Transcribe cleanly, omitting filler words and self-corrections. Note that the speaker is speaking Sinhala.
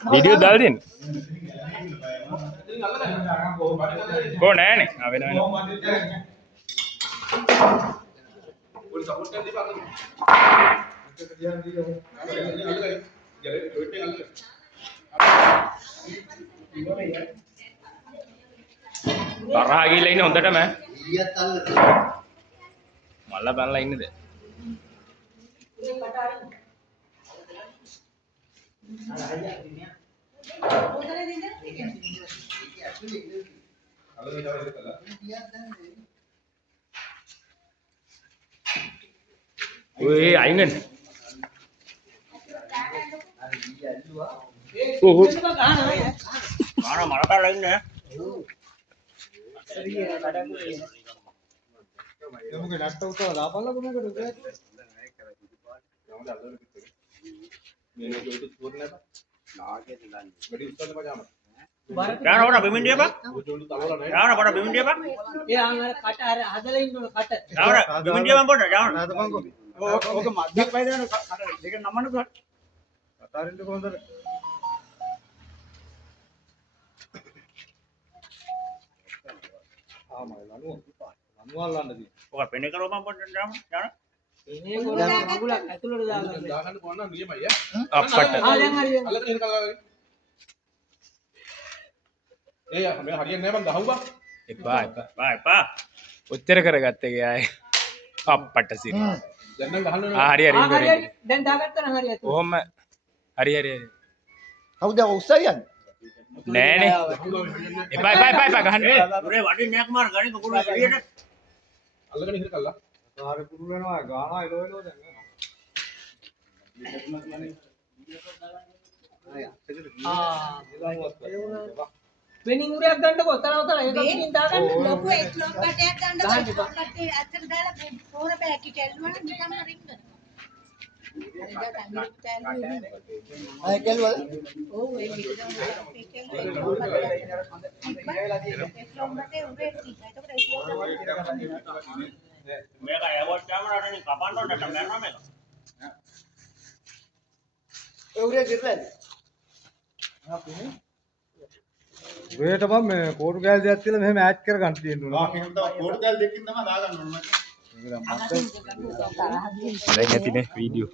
वीडियो डाल दिन कौन है ने अबे ना තරහා ගිහිල්ලා ඉන්නේ හොඳටම මල්ලා බැනලා ඉන්නේද ඔය අයින් ඕ ගාන මරතලා ඉන්නේ එමුගේ නැට්ට උතව දාපල්ලා කොනකට මේක උඩ තුර නැත නාගේ දන්නේ වැඩි උස්සන්න පජාම යාන වඩා බෙමින්ඩිය බා උඩ තවලා නැහැ යාන වඩා බෙමින්ඩිය බා ඒ අර කට අර හදලා ඉන්න කට යාන බෙමින්ඩිය මම පොඩ යාන නාදපන්කෝ ඕක මැදක් පය දාන කට දෙක නමන්න බා අතාරින්න කොහොමද ආමයි ලනුවල්ලන්න දී ඔක පෙනේ කරව මම පොඩ යාන යාන එනේ ගොඩක් මගුලක් ඇතුළට දාගන්න දාගන්න කොහොම නම් නියමයි අප්පට ආ දැන් හරි අල්ලගෙන ඉන්න කලලා ඒ මේ හරියන්නේ නැහැ මං ගහුවා එපා එපා එපා ඔච්චර කරගත්තේ ගෑයි අප්පට සිරි දැන් නම් ගහන්න හරි හරි ඉවරයි දැන් දාගත්තා නම් හරි ඇතුළට කොහොම හරි හරි හරි කවුද උස්සයන් නෑනේ එපා එපා එපා එපා ගහන්න උරේ වඩින් නෑ කුමාර ගණිත කුරු එළියට අල්ලගෙන ඉන්න කලලා කාරේ කුරු වෙනවා ගානවා එලෝ දැන් වෙනින් උරයක් ගන්නකො ඔතන ඔතන ඒක පිටින් දාගන්න ලොකු එක්ලොක් කටයක් ගන්න එක්ලොක් කටේ අතට දාලා පොර බෑකි කැල්ලුවා නම් නිකම්ම රින්න. ආය කෙල්වල ඔව් ඒ විදිහට එක්ලොක් කටේ උරේ තිබ්බා. ඒකට එක්ලොක් මේක එවොත් කැමරාටනේ කපන්න ඕන නැත්නම් මරනවා මේක ඒ උරේ ගිරලා වේට මම මේ කෝටු කෑල් දෙයක් තියලා මෙහෙම ඈඩ් කර ගන්න තියෙනවා. ආ මෙහෙම තමයි කෝටු කෑල් දෙකකින් තමයි දාගන්න ඕන මට. දැන් ඇතිනේ වීඩියෝ